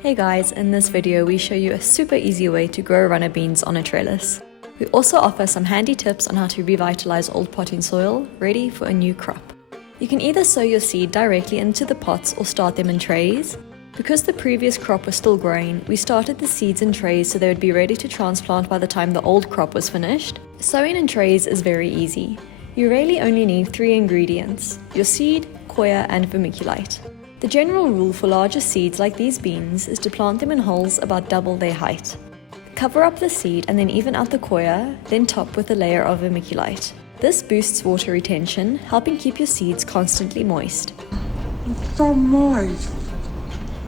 Hey guys, in this video we show you a super easy way to grow runner beans on a trellis. We also offer some handy tips on how to revitalize old potting soil, ready for a new crop. You can either sow your seed directly into the pots or start them in trays. Because the previous crop was still growing, we started the seeds in trays so they would be ready to transplant by the time the old crop was finished. Sowing in trays is very easy. You really only need 3 ingredients: your seed, coir and vermiculite. The general rule for larger seeds like these beans is to plant them in holes about double their height. Cover up the seed and then even out the coir, then top with a layer of vermiculite. This boosts water retention, helping keep your seeds constantly moist. It's so moist.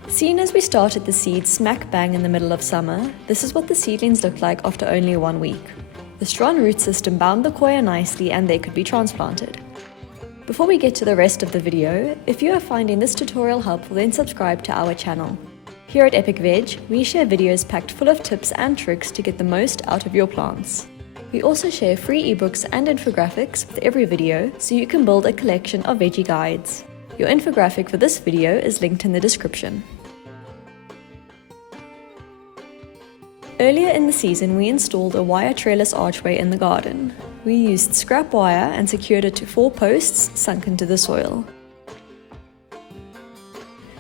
Seeing as we started the seeds smack bang in the middle of summer, this is what the seedlings looked like after only 1 week. The strong root system bound the coir nicely and they could be transplanted. Before we get to the rest of the video, if you are finding this tutorial helpful, then subscribe to our channel. Here at Epic Veg, we share videos packed full of tips and tricks to get the most out of your plants. We also share free ebooks and infographics with every video, so you can build a collection of veggie guides. Your infographic for this video is linked in the description. Earlier in the season, we installed a wire trellis archway in the garden. We used scrap wire and secured it to 4 posts sunk into the soil.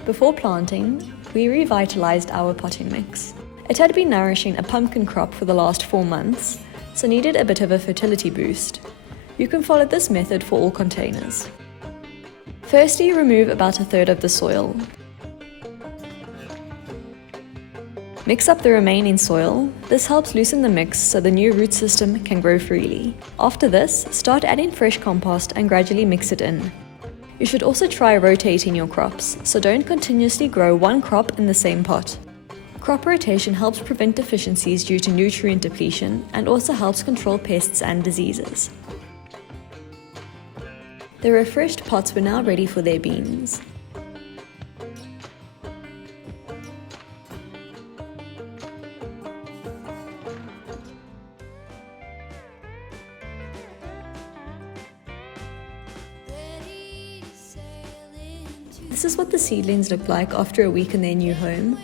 Before planting, we revitalized our potting mix. It had been nourishing a pumpkin crop for the last 4 months, so needed a bit of a fertility boost. You can follow this method for all containers. Firstly, remove about 1/3 of the soil. Mix up the remaining soil. This helps loosen the mix so the new root system can grow freely. After this, start adding fresh compost and gradually mix it in. You should also try rotating your crops, so don't continuously grow one crop in the same pot. Crop rotation helps prevent deficiencies due to nutrient depletion and also helps control pests and diseases. The refreshed pots were now ready for their beans. This is what the seedlings looked like after a week in their new home.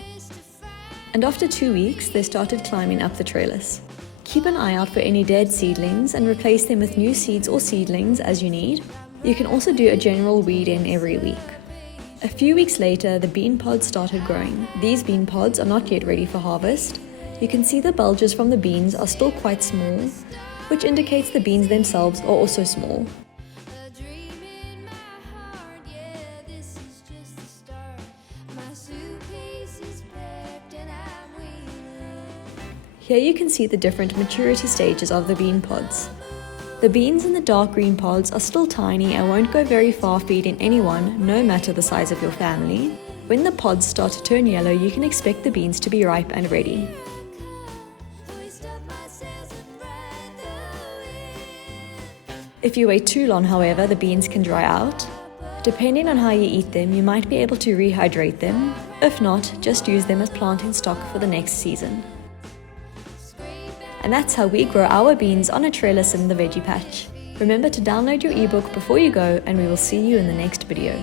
And after 2 weeks, they started climbing up the trellis. Keep an eye out for any dead seedlings and replace them with new seeds or seedlings as you need. You can also do a general weed in every week. A few weeks later, the bean pods started growing. These bean pods are not yet ready for harvest. You can see the bulges from the beans are still quite small, which indicates the beans themselves are also small. Here you can see the different maturity stages of the bean pods. The beans in the dark green pods are still tiny and won't go very far feeding anyone, no matter the size of your family. When the pods start to turn yellow, you can expect the beans to be ripe and ready. If you wait too long, however, the beans can dry out. Depending on how you eat them, you might be able to rehydrate them. If not, just use them as planting stock for the next season. And that's how we grow our beans on a trellis in the veggie patch. Remember to download your ebook before you go, and we will see you in the next video.